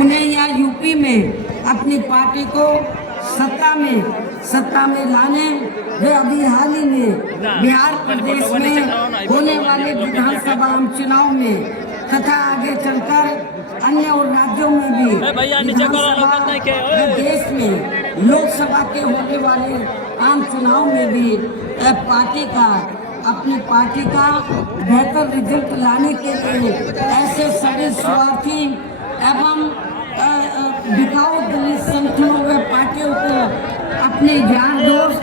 पुणे या यूपी में अपनी पार्टी को सत्ता में लाने वे अभी हाल ही में बिहार प्रदेश में होने वाले विधानसभा चुनाव में तथा आगे चलकर अन्य और राज्यों में भी विधानसभा व देश में लोकसभा के होने वाले आम चुनाव में भी अपनी पार्टी का बेहतर रिजल्ट लाने के लिए ऐसे सभी स्वार्थी एवं बिकाऊ दलित संगठनों व पार्टियों को अपने यार दोस्त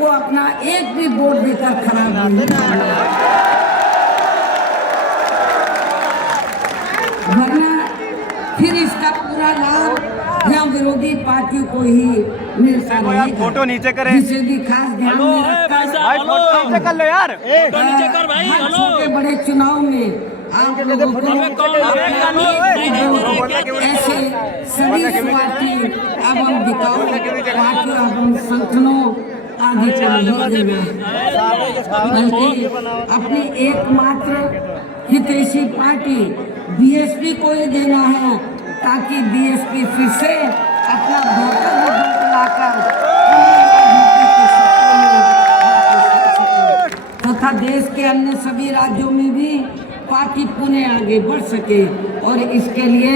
को अपना एक भी वोट देकर खराब नहीं, वरना फिर इसका पूरा लाभ या विरोधी पार्टियों को ही मिलता रहेगा। फोटो नीचे करें, जिसे भी खास ध्यान में रखकर भाई फोटो नीचे कर लो यार, फोटो नीचे कर भाई। हर छोटे बड़े चुनाव में आप लोगों को ऐसे सभी स्वार्थी एवं बिकाऊ पार्टियों एवं संगठनों आदि को नहीं देना, बल्कि अपनी एकमात्र हितैषी पार्टी बीएसपी को ही देना है, ताकि बीएसपी फिर से अपना बेहतर रिजल्ट लाकर तथा देश के अन्य सभी राज्यों में भी पार्टी पुणे आगे बढ़ सके। और इसके लिए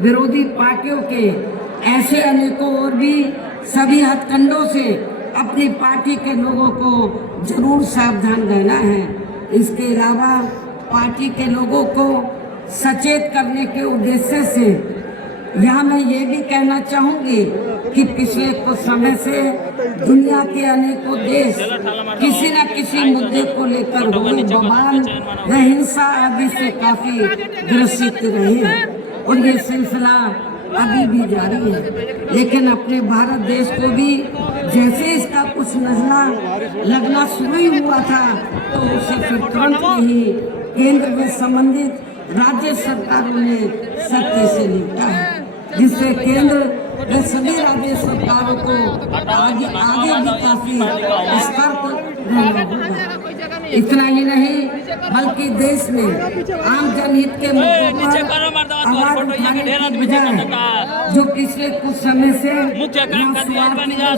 विरोधी पार्टियों के ऐसे अनेकों और भी सभी हथकंडों से अपनी पार्टी के लोगों को जरूर सावधान रहना है। इसके अलावा पार्टी के लोगों को सचेत करने के उद्देश्य से यहाँ मैं ये भी कहना चाहूँगी कि पिछले कुछ समय से दुनिया के अनेकों देश किसी न किसी मुद्दे को लेकर हुए बवाल व हिंसा आदि से काफी ग्रसित रहे हैं और ये सिलसिला अभी भी जारी है। लेकिन अपने भारत देश को भी जैसे इसका कुछ नजला लगना शुरू ही हुआ था, तो उसे फिर तुरंत ही केंद्र में संबंधित राज्य सरकारों ने सख्ती से निपटा है, जिससे केंद्र व सभी राज्य सरकारों को आगे भी काफी सतर्क रहना होगा। इतना ही नहीं बल्कि देश में आम जनहित के मुद्दों पर आवाज उठाने की बजाय जो पिछले कुछ समय से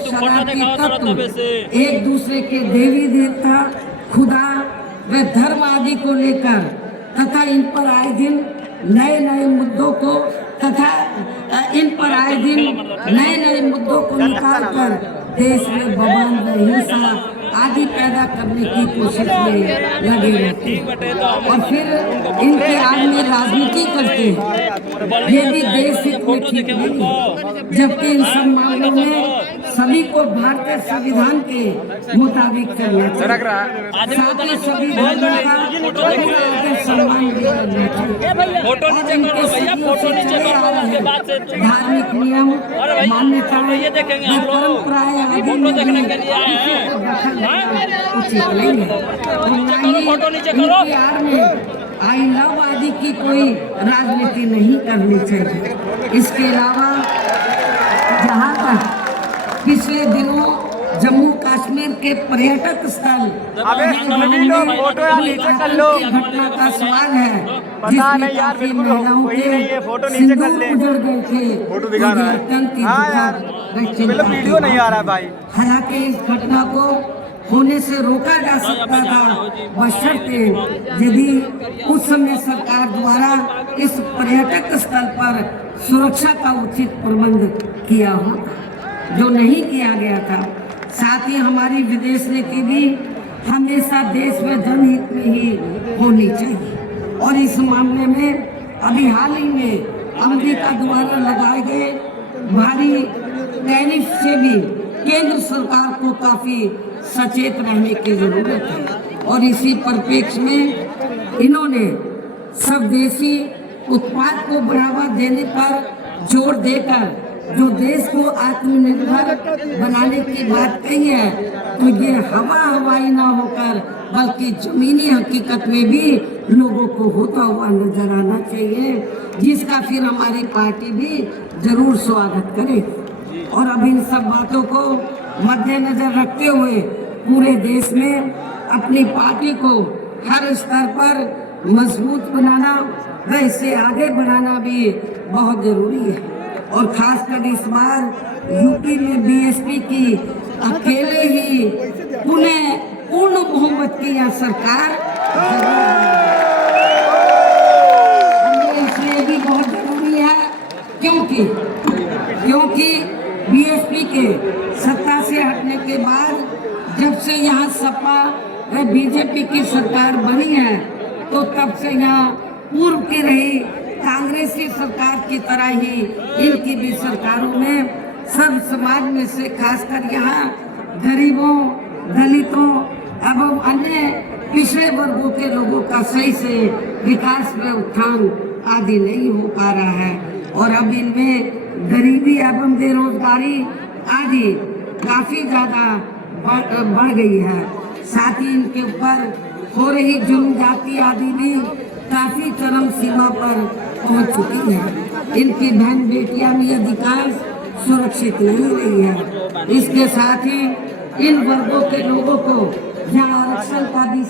शरारती तत्व एक दूसरे के देवी देवता, खुदा व धर्म आदि को लेकर तथा इन पर आए दिन नए मुद्दों को निकालकर देश में बवाल व हिंसा आदि पैदा करने की कोशिश में लगे रहते हैं और फिर इनके आग में राजनीति करते हैं। ये भी देश हित में ठीक नहीं है, जबकि इन सब मामलों में सभी को भारतीय संविधान के मुताबिक चलना चाहिए, साथ ही सभी धर्मों का सम्मान भी करना चाहिए। फोटो नीचे करो भैया, फोटो नीचे करो। धार्मिक नियम, मान्यताएं, परंपराएं आदि में उचित नहीं है और ना ही आई लव आदि की कोई राजनीति नहीं करनी चाहिए। इसके अलावा जहाँ तक पिछले दिनों जम्मू कश्मीर के पर्यटक स्थल घटना का सवाल है, जिसमें काफी महिलाओं के सिंदूर उजड़ गए थे, वीडियो नहीं आ रहा भाई। हालांकि इस घटना को होने से रोका जा सकता था, बशर्ते यदि उस समय सरकार द्वारा इस पर्यटक स्थल पर सुरक्षा का उचित प्रबंध किया होता, जो नहीं किया गया था। साथ ही हमारी विदेश नीति भी हमेशा देश में जनहित में ही होनी चाहिए और इस मामले में अभी हाल ही में अमेरिका द्वारा लगाए गए भारी टैरिफ से भी केंद्र सरकार को काफी सचेत रहने की जरूरत है और इसी परिप्रेक्ष्य में इन्होंने स्वदेशी उत्पाद को बढ़ावा देने पर जोर देकर जो देश को आत्मनिर्भर बनाने की बात कही है, तो ये हवाई ना होकर बल्कि जमीनी हकीकत में भी लोगों को होता हुआ नजर आना चाहिए, जिसका फिर हमारी पार्टी भी जरूर स्वागत करे। और अब इन सब बातों को मद्देनजर रखते हुए पूरे देश में अपनी पार्टी को हर स्तर पर मजबूत बनाना व इसे आगे बढ़ाना भी बहुत जरूरी है। और खासकर इस बार यूपी में बीएसपी की अकेले ही पूर्ण बहुमत की यह सरकार इसलिए भी बहुत जरूरी है क्योंकि बीएसपी के सत्ता से हटने के बाद जब से यहाँ सपा व बीजेपी की सरकार बनी है तो तब से यहाँ पूर्व की रही कांग्रेसी सरकार की तरह ही इनकी भी सरकारों में सब समाज में से खासकर यहाँ गरीबों, दलितों एवं अन्य पिछड़े वर्गों के लोगों का सही से विकास व उत्थान आदि नहीं हो पा रहा है। और अब इनमें गरीबी एवं बेरोजगारी आदि काफी ज्यादा बढ़ गई है। साथ ही इनके ऊपर हो रही जुल्म जाति आदि भी काफी चरम सीमा पर पहुंच चुकी है। इनकी बहन बेटियां भी अधिकांश सुरक्षित नहीं रही है। इसके साथ ही इन वर्गों के लोगों को जहाँ आरक्षण का भी